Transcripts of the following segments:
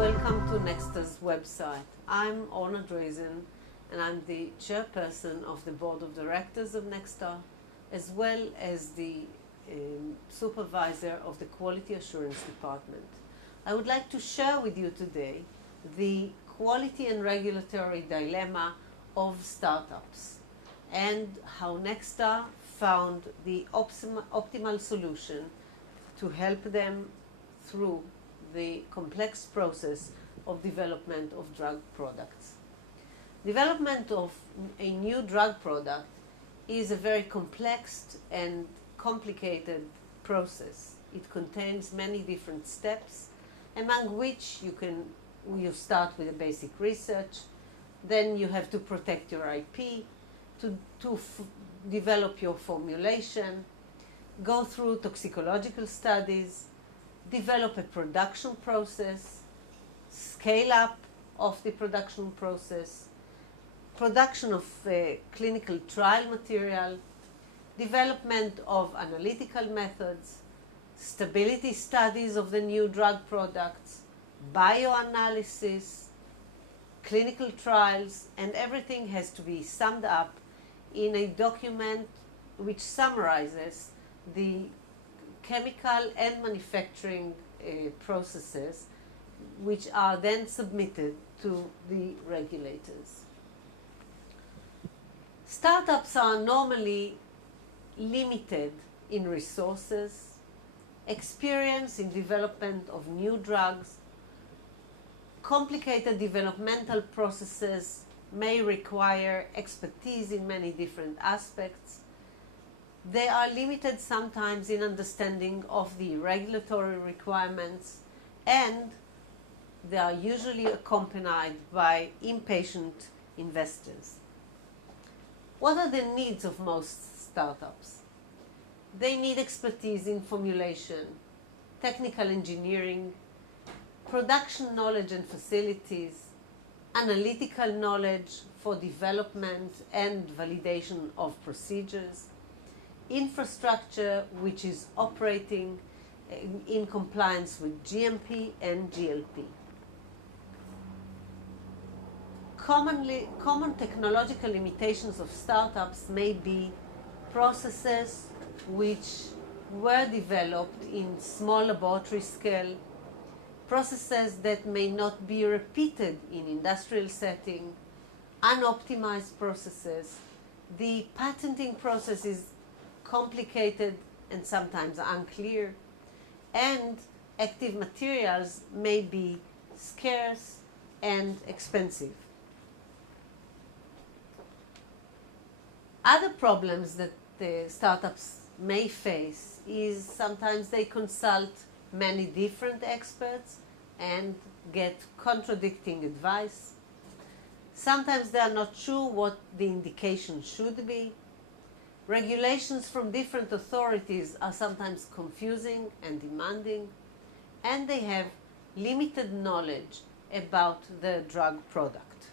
welcome to Nextar's website. I'm Orna Dreazen, and I'm the chairperson of the board of directors of Nextar, as well as the supervisor of the quality assurance department. I would like to share with you today the quality and regulatory dilemma of startups and how Nextar found the optimal solution to help them through the complex process of development of drug products. Development of a new drug product is a very complex and complicated process. It contains many different steps, among which you start with a basic research, then you have to protect your IP, to develop your formulation, go through toxicological studies, develop a production process, scale up of the production process, production of clinical trial material, development of analytical methods, stability studies of the new drug products, bioanalysis, clinical trials, and everything has to be summed up in a document which summarizes the chemical and manufacturing processes, which are then submitted to the regulators. Startups are normally limited in resources, experience in development of new drugs. Complicated developmental processes may require expertise in many different aspects. They are limited sometimes in understanding of the regulatory requirements, and they are usually accompanied by impatient investors. What are the needs of most startups? They need expertise in formulation, technical engineering, production knowledge and facilities, analytical knowledge for development and validation of procedures, infrastructure which is operating in compliance with GMP and GLP. Common technological limitations of startups may be processes which were developed in small laboratory scale, processes that may not be repeated in industrial setting, unoptimized processes. The patenting process is complicated and sometimes unclear, and active materials may be scarce and expensive. Other problems that the startups may face is sometimes they consult many different experts and get contradicting advice. Sometimes they are not sure what the indication should be. Regulations from different authorities are sometimes confusing and demanding, and they have limited knowledge about the drug product.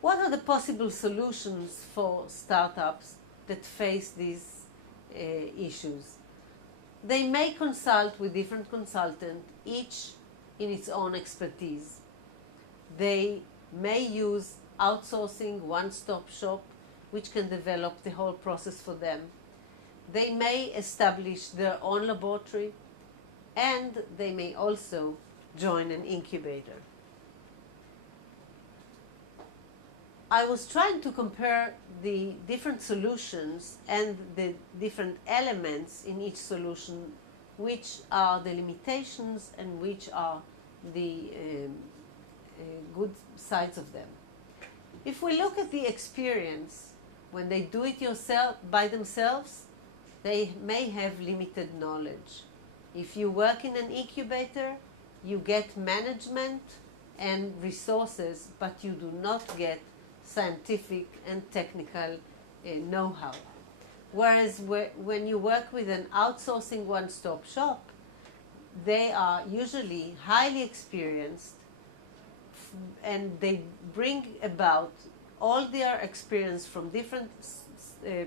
What are the possible solutions for startups that face these issues? They may consult with different consultants, each in its own expertise. They may use outsourcing, one-stop shop, which can develop the whole process for them. They may establish their own laboratory, and they may also join an incubator. I was trying to compare the different solutions and the different elements in each solution, which are the limitations and which are the good sides of them. If we look at the experience, when they do it by themselves, they may have limited knowledge. If you work in an incubator, you get management and resources, but you do not get scientific and technical know-how. Whereas when you work with an outsourcing one-stop shop, they are usually highly experienced and they bring about all their experience from different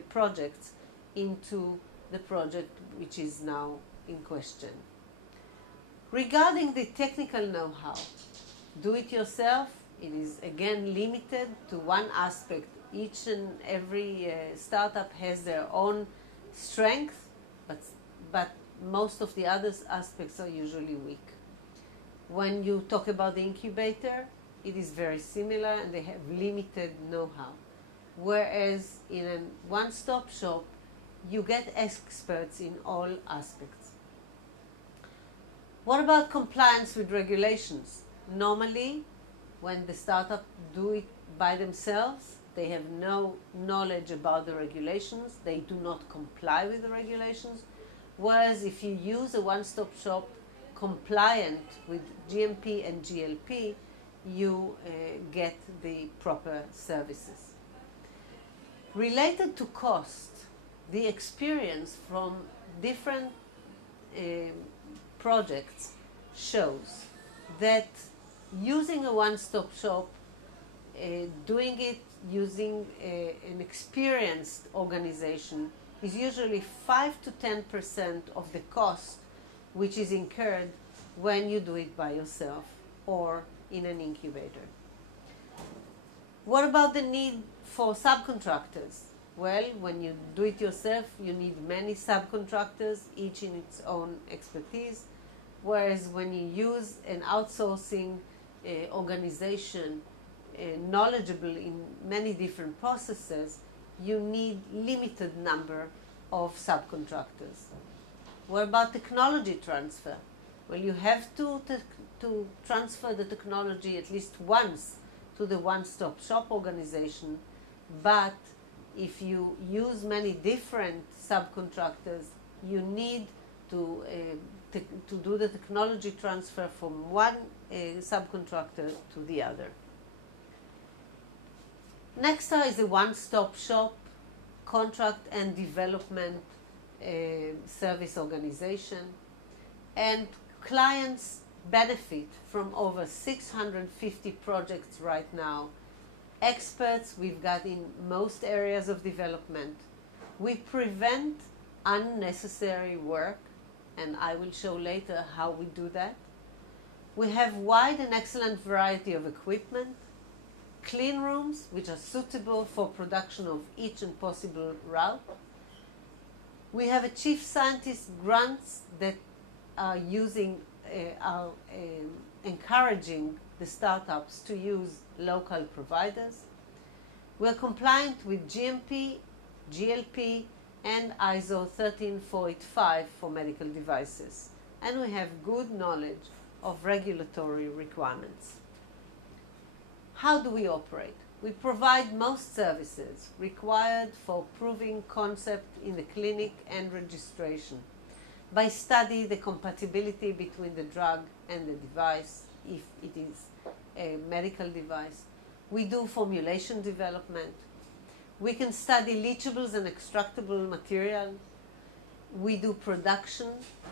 projects into the project which is now in question. Regarding the technical know-how, do it yourself, it is again limited to one aspect. Each and every startup has their own strength, but most of the other aspects are usually weak. When you talk about the incubator, it is very similar and they have limited know-how. Whereas in a one-stop shop, you get experts in all aspects. What about compliance with regulations? Normally, when the startup do it by themselves, they have no knowledge about the regulations, they do not comply with the regulations. Whereas if you use a one-stop shop compliant with GMP and GLP, you get the proper services. Related to cost, the experience from different projects shows that using a one-stop shop, doing it using an experienced organization is usually 5 to 10% of the cost which is incurred when you do it by yourself or in an incubator. What about the need for subcontractors? Well, when you do it yourself, you need many subcontractors, each in its own expertise. Whereas when you use an outsourcing organization knowledgeable in many different processes, you need limited number of subcontractors. What about technology transfer? Well, you have to transfer the technology at least once to the one-stop shop organization, but if you use many different subcontractors, you need to do the technology transfer from one subcontractor to the other. Nextar is a one-stop shop contract and development service organization, and clients benefit from over 650 projects right now. Experts we've got in most areas of development. We prevent unnecessary work, and I will show later how we do that. We have wide and excellent variety of equipment, clean rooms which are suitable for production of each and possible route. We have a chief scientist grants that are encouraging the startups to use local providers. We are compliant with GMP, GLP, and ISO 13485 for medical devices, and we have good knowledge of regulatory requirements. How do we operate? We provide most services required for proving concept in the clinic and registration. By study the compatibility between the drug and the device, if it is a medical device. We do formulation development. We can study leachables and extractable material. We do production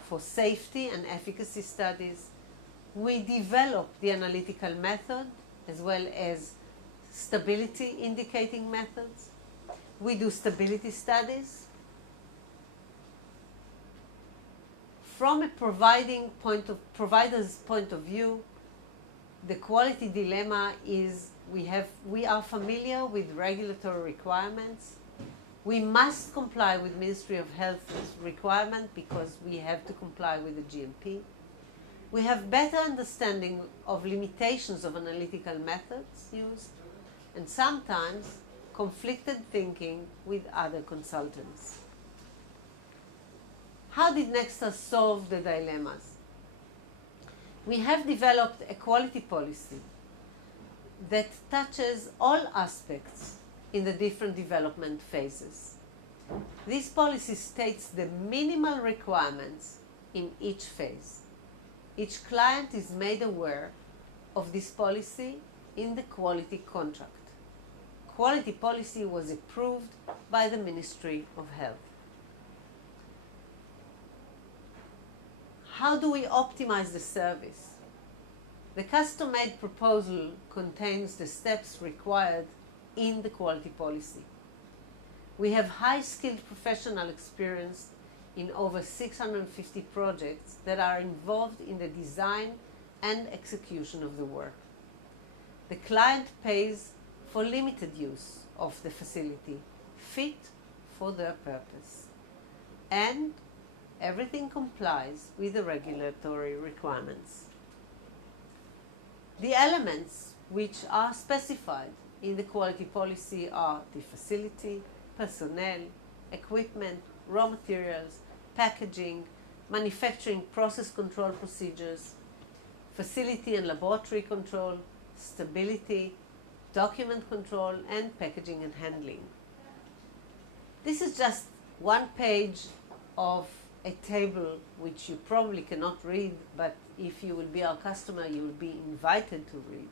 for safety and efficacy studies. We develop the analytical method as well as stability indicating methods. We do stability studies. From a provider's point of view, the quality dilemma is we are familiar with regulatory requirements. We must comply with Ministry of Health's requirement because we have to comply with the GMP. We have better understanding of limitations of analytical methods used, and sometimes conflicted thinking with other consultants. How did Nextar solve the dilemmas? We have developed a quality policy that touches all aspects in the different development phases. This policy states the minimal requirements in each phase. Each client is made aware of this policy in the quality contract. Quality policy was approved by the Ministry of Health. How do we optimize the service? The custom-made proposal contains the steps required in the quality policy. We have high-skilled professional experience in over 650 projects that are involved in the design and execution of the work. The client pays for limited use of the facility, fit for their purpose, and everything complies with the regulatory requirements. The elements which are specified in the quality policy are the facility, personnel, equipment, raw materials, packaging, manufacturing process control procedures, facility and laboratory control, stability, document control, and packaging and handling. This is just one page of a table which you probably cannot read, but if you will be our customer, you will be invited to read.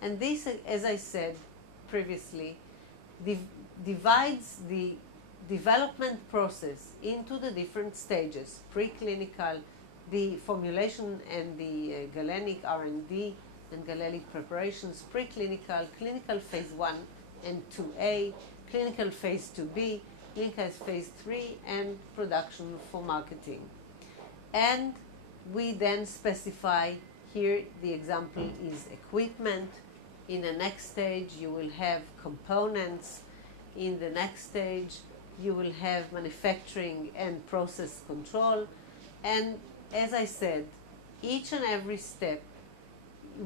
And this, as I said previously, divides the development process into the different stages: preclinical, the formulation and the galenic R&D and galenic preparations, preclinical, clinical phase 1 and 2A, clinical phase 2B, clinical phase 3, and production for marketing. And we then specify, here the example is equipment. In the next stage you will have components. In the next stage you will have manufacturing and process control. And as I said, each and every step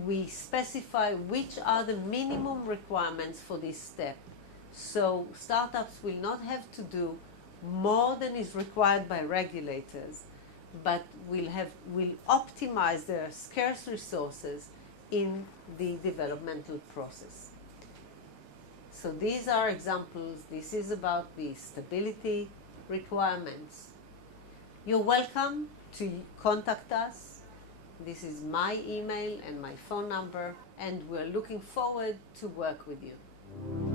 we specify which are the minimum requirements for this step. So startups will not have to do more than is required by regulators, but will optimize their scarce resources in the developmental process. So these are examples. This is about the stability requirements. You're welcome to contact us. This is my email and my phone number, and we're looking forward to work with you.